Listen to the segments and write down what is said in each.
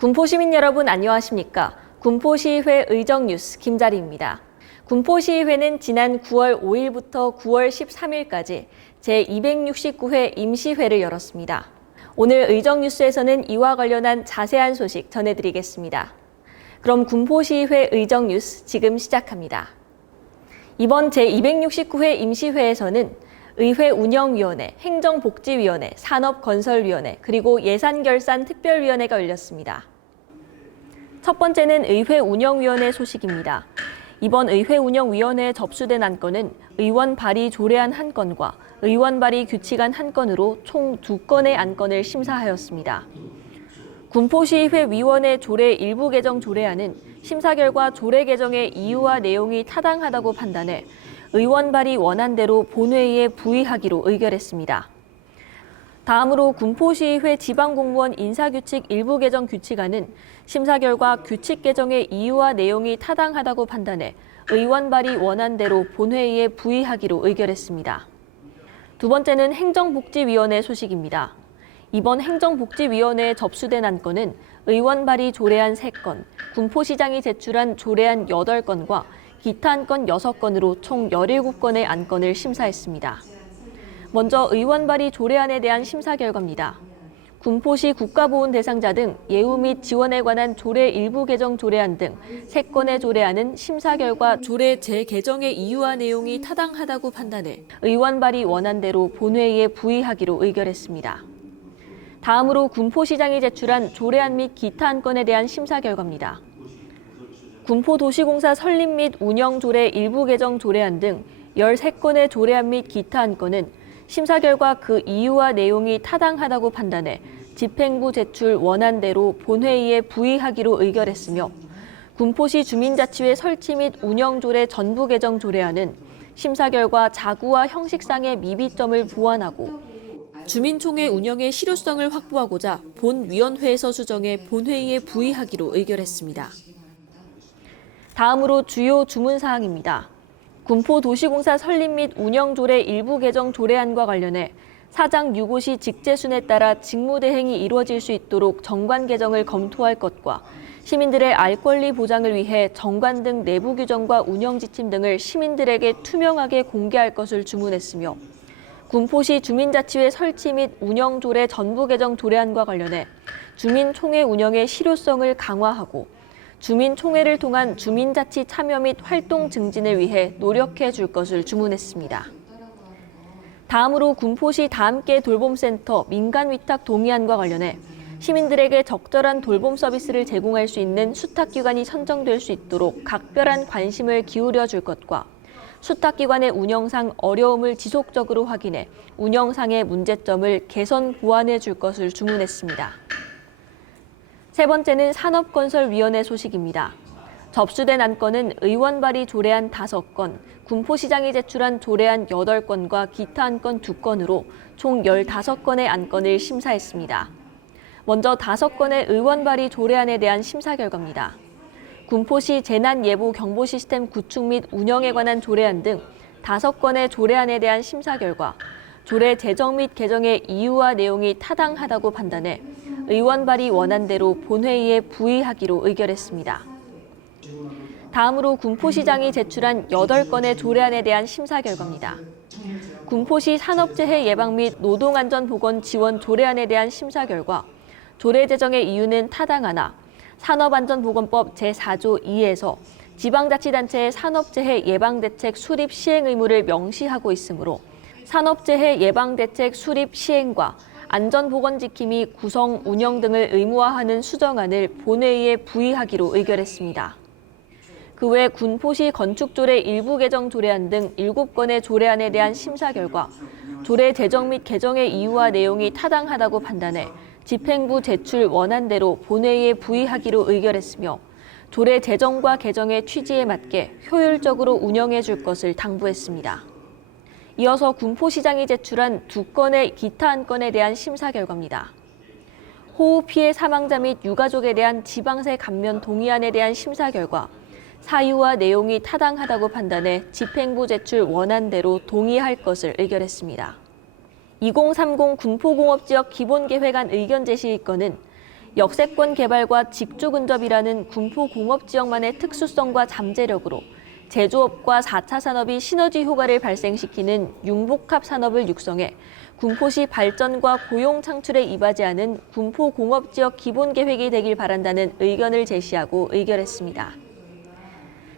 군포시민 여러분 안녕하십니까? 군포시의회 의정뉴스 김자리입니다. 군포시의회는 지난 9월 5일부터 9월 13일까지 제269회 임시회를 열었습니다. 오늘 의정뉴스에서는 이와 관련한 자세한 소식 전해드리겠습니다. 그럼 군포시의회 의정뉴스 지금 시작합니다. 이번 제269회 임시회에서는 의회운영위원회, 행정복지위원회, 산업건설위원회, 그리고 예산결산특별위원회가 열렸습니다. 첫 번째는 의회운영위원회 소식입니다. 이번 의회운영위원회에 접수된 안건은 의원 발의 조례안 1건과 의원 발의 규칙안 1건으로 총 2건의 안건을 심사하였습니다. 군포시의회 위원회 조례 일부 개정 조례안은 심사 결과 조례 개정의 이유와 내용이 타당하다고 판단해 의원 발의 원안대로 본회의에 부의하기로 의결했습니다. 다음으로 군포시의회 지방공무원 인사규칙 일부 개정 규칙안은 심사 결과 규칙 개정의 이유와 내용이 타당하다고 판단해 의원 발의 원안대로 본회의에 부의하기로 의결했습니다. 두 번째는 행정복지위원회 소식입니다. 이번 행정복지위원회에 접수된 안건은 의원 발의 조례안 3건, 군포시장이 제출한 조례안 8건과 기타 안건 6건으로 총 17건의 안건을 심사했습니다. 먼저 의원 발의 조례안에 대한 심사 결과입니다. 군포시 국가보훈 대상자 등 예우 및 지원에 관한 조례 일부 개정 조례안 등 3건의 조례안은 심사 결과 조례 재개정의 이유와 내용이 타당하다고 판단해 의원 발의 원안대로 본회의에 부의하기로 의결했습니다. 다음으로 군포시장이 제출한 조례안 및 기타 안건에 대한 심사 결과입니다. 군포도시공사 설립 및 운영 조례 일부 개정 조례안 등 13건의 조례안 및 기타 안건은 심사 결과 그 이유와 내용이 타당하다고 판단해 집행부 제출 원안대로 본회의에 부의하기로 의결했으며 군포시 주민자치회 설치 및 운영 조례 전부 개정 조례안은 심사 결과 자구와 형식상의 미비점을 보완하고 주민총회 운영의 실효성을 확보하고자 본위원회에서 수정해 본회의에 부의하기로 의결했습니다. 다음으로 주요 주문사항입니다. 군포도시공사 설립 및 운영조례 일부 개정 조례안과 관련해 사장 유고시 직제순에 따라 직무대행이 이루어질 수 있도록 정관 개정을 검토할 것과 시민들의 알 권리 보장을 위해 정관 등 내부 규정과 운영 지침 등을 시민들에게 투명하게 공개할 것을 주문했으며 군포시 주민자치회 설치 및 운영조례 전부 개정 조례안과 관련해 주민총회 운영의 실효성을 강화하고 주민총회를 통한 주민자치 참여 및 활동 증진을 위해 노력해 줄 것을 주문했습니다. 다음으로 군포시 다함께 돌봄센터 민간위탁 동의안과 관련해 시민들에게 적절한 돌봄 서비스를 제공할 수 있는 수탁기관이 선정될 수 있도록 각별한 관심을 기울여 줄 것과 수탁기관의 운영상 어려움을 지속적으로 확인해 운영상의 문제점을 개선 보완해 줄 것을 주문했습니다. 세 번째는 산업건설위원회 소식입니다. 접수된 안건은 의원 발의 조례안 5건, 군포시장이 제출한 조례안 8건과 기타 안건 2건으로 총 15건의 안건을 심사했습니다. 먼저 5건의 의원 발의 조례안에 대한 심사 결과입니다. 군포시 재난예보 경보 시스템 구축 및 운영에 관한 조례안 등 5건의 조례안에 대한 심사 결과 조례 제정 및 개정의 이유와 내용이 타당하다고 판단해 의원 발의 원안대로 본회의에 부의하기로 의결했습니다. 다음으로 군포시장이 제출한 8건의 조례안에 대한 심사 결과입니다. 군포시 산업재해 예방 및 노동안전보건 지원 조례안에 대한 심사 결과 조례 제정의 이유는 타당하나 산업안전보건법 제4조 2에서 지방자치단체의 산업재해 예방대책 수립 시행 의무를 명시하고 있으므로 산업재해 예방대책 수립 시행과 안전보건지킴이 구성, 운영 등을 의무화하는 수정안을 본회의에 부의하기로 의결했습니다. 그 외 군포시 건축조례 일부 개정 조례안 등 7건의 조례안에 대한 심사 결과 조례 제정 및 개정의 이유와 내용이 타당하다고 판단해 집행부 제출 원안대로 본회의에 부의하기로 의결했으며 조례 제정과 개정의 취지에 맞게 효율적으로 운영해 줄 것을 당부했습니다. 이어서 군포시장이 제출한 2건의 기타 안건에 대한 심사 결과입니다. 호우 피해 사망자 및 유가족에 대한 지방세 감면 동의안에 대한 심사 결과 사유와 내용이 타당하다고 판단해 집행부 제출 원안대로 동의할 것을 의결했습니다. 2030 군포공업지역 기본계획안 의견 제시 건은 역세권 개발과 직주 근접이라는 군포 공업지역만의 특수성과 잠재력으로 제조업과 4차 산업이 시너지 효과를 발생시키는 융복합 산업을 육성해 군포시 발전과 고용 창출에 이바지하는 군포 공업지역 기본계획이 되길 바란다는 의견을 제시하고 의결했습니다.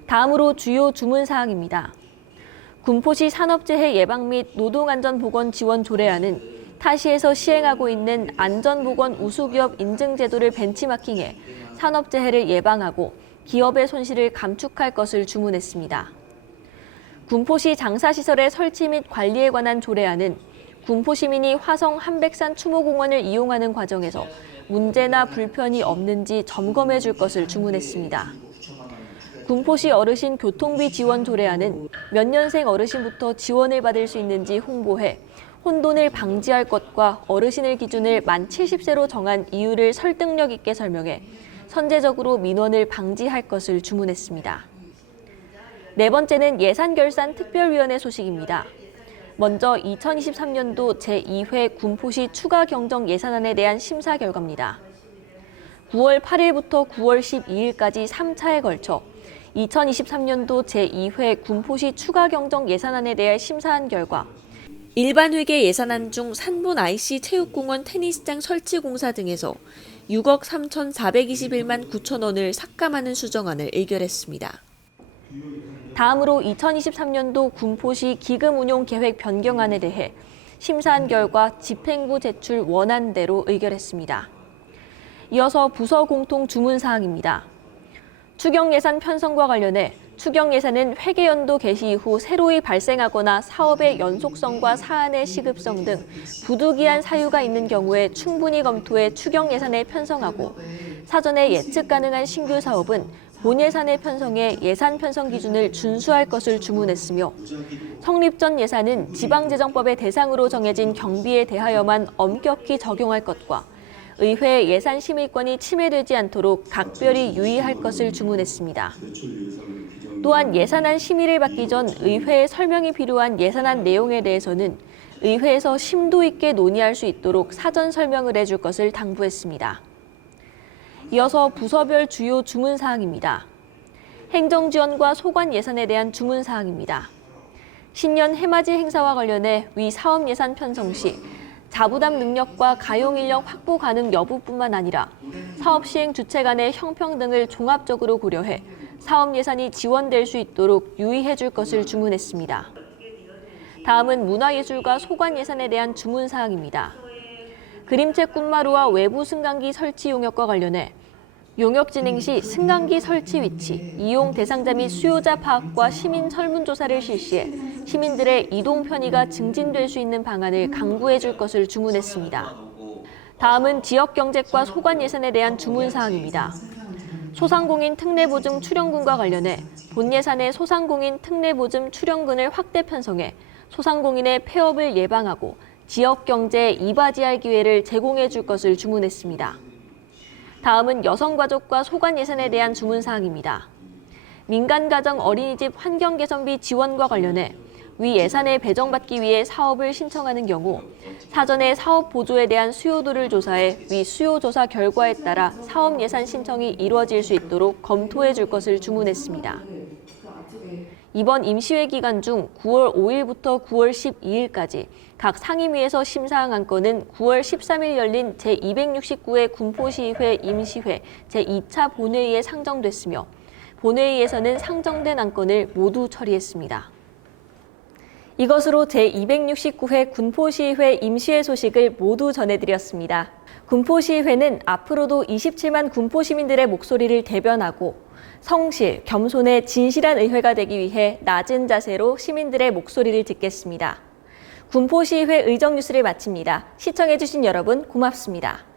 다음으로 주요 주문사항입니다. 군포시 산업재해 예방 및 노동안전보건 지원 조례안은 타시에서 시행하고 있는 안전보건 우수기업 인증제도를 벤치마킹해 산업재해를 예방하고 기업의 손실을 감축할 것을 주문했습니다. 군포시 장사시설의 설치 및 관리에 관한 조례안은 군포 시민이 화성 한백산 추모공원을 이용하는 과정에서 문제나 불편이 없는지 점검해 줄 것을 주문했습니다. 군포시 어르신 교통비 지원 조례안은 몇 년생 어르신부터 지원을 받을 수 있는지 홍보해 혼돈을 방지할 것과 어르신을 기준을 만 70세로 정한 이유를 설득력 있게 설명해 선제적으로 민원을 방지할 것을 주문했습니다. 네 번째는 예산결산특별위원회 소식입니다. 먼저 2023년도 제2회 군포시 추가 경정 예산안에 대한 심사 결과입니다. 9월 8일부터 9월 12일까지 3차에 걸쳐 2023년도 제2회 군포시 추가 경정 예산안에 대해 심사한 결과 일반 회계 예산안 중 산본 IC 체육공원 테니스장 설치 공사 등에서 6억 3,421만 9천 원을 삭감하는 수정안을 의결했습니다. 다음으로 2023년도 군포시 기금 운용 계획 변경안에 대해 심사한 결과 집행부 제출 원안대로 의결했습니다. 이어서 부서 공통 주문 사항입니다. 추경 예산 편성과 관련해 추경 예산은 회계연도 개시 이후 새로이 발생하거나 사업의 연속성과 사안의 시급성 등 부득이한 사유가 있는 경우에 충분히 검토해 추경 예산에 편성하고 사전에 예측 가능한 신규 사업은 본 예산에 편성해 예산 편성 기준을 준수할 것을 주문했으며 성립 전 예산은 지방재정법의 대상으로 정해진 경비에 대하여만 엄격히 적용할 것과 의회의 예산 심의권이 침해되지 않도록 각별히 유의할 것을 주문했습니다. 또한 예산안 심의를 받기 전 의회에 설명이 필요한 예산안 내용에 대해서는 의회에서 심도 있게 논의할 수 있도록 사전 설명을 해줄 것을 당부했습니다. 이어서 부서별 주요 주문 사항입니다. 행정지원과 소관 예산에 대한 주문 사항입니다. 신년 해맞이 행사와 관련해 위 사업 예산 편성 시 자부담 능력과 가용 인력 확보 가능 여부뿐만 아니라 사업 시행 주체 간의 형평 등을 종합적으로 고려해 사업 예산이 지원될 수 있도록 유의해 줄 것을 주문했습니다. 다음은 문화예술과 소관 예산에 대한 주문 사항입니다. 그림책 꿈마루와 외부 승강기 설치 용역과 관련해 용역 진행 시 승강기 설치 위치, 이용 대상자 및 수요자 파악과 시민 설문조사를 실시해 시민들의 이동 편의가 증진될 수 있는 방안을 강구해 줄 것을 주문했습니다. 다음은 지역경제과 소관 예산에 대한 주문 사항입니다. 소상공인 특례보증 출연금과 관련해 본 예산의 소상공인 특례보증 출연금을 확대 편성해 소상공인의 폐업을 예방하고 지역경제에 이바지할 기회를 제공해 줄 것을 주문했습니다. 다음은 여성가족과 소관 예산에 대한 주문 사항입니다. 민간가정 어린이집 환경개선비 지원과 관련해 위 예산에 배정받기 위해 사업을 신청하는 경우 사전에 사업 보조에 대한 수요도를 조사해 위 수요조사 결과에 따라 사업 예산 신청이 이루어질 수 있도록 검토해 줄 것을 주문했습니다. 이번 임시회 기간 중 9월 5일부터 9월 12일까지 각 상임위에서 심사한 안건은 9월 13일 열린 제269회 군포시의회 임시회 제2차 본회의에 상정됐으며 본회의에서는 상정된 안건을 모두 처리했습니다. 이것으로 제269회 군포시의회 임시회 소식을 모두 전해드렸습니다. 군포시의회는 앞으로도 27만 군포시민들의 목소리를 대변하고 성실, 겸손의 진실한 의회가 되기 위해 낮은 자세로 시민들의 목소리를 듣겠습니다. 군포시의회 의정뉴스를 마칩니다. 시청해주신 여러분 고맙습니다.